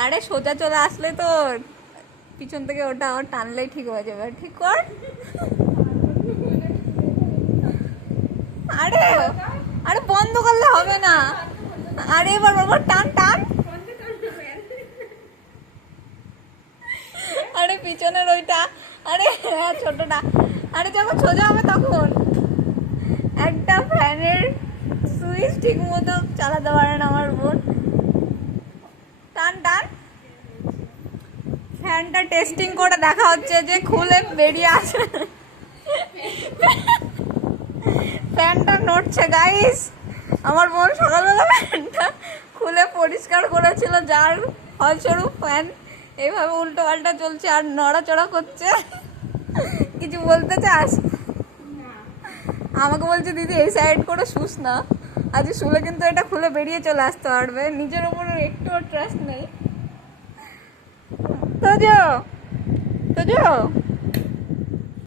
আরে সোজা চলে আসলে তো পিছন থেকে ওটা আবার টানলেই ঠিক হয়ে যাবে। ঠিক কর। আরে আরে বন্ধ করলে হবে না। আরে এবার বাবা টান টান। আরে পিছনের ওইটা। আরে হ্যাঁ ছোটটা। আরে যখন সোজা হবে তখন একটা ফ্যানের সুইচ ঠিক মতো চালাতে পারে না আমার বোন। টান টান। ফ্যানটা টেস্টিং করে দেখা হচ্ছে যে খুলে বেরিয়ে আসে। ফ্যানটা নড়ছে গাইস। আমার বোন সকালবেলা ফ্যানটা খুলে পরিষ্কার করেছিল, যার ফলস্বরূপ ফ্যান এইভাবে উল্টো পাল্টা চলছে আর নড়াচড়া করছে। কিছু বলতে চাস? আমাকে বলছে দিদি এই সাইড করে শুস না, আজ শুলে কিন্তু এটা খুলে বেরিয়ে চলে আসতে পারবে। নিজের ওপর একটুও ট্রাস্ট নেই। তো যাও।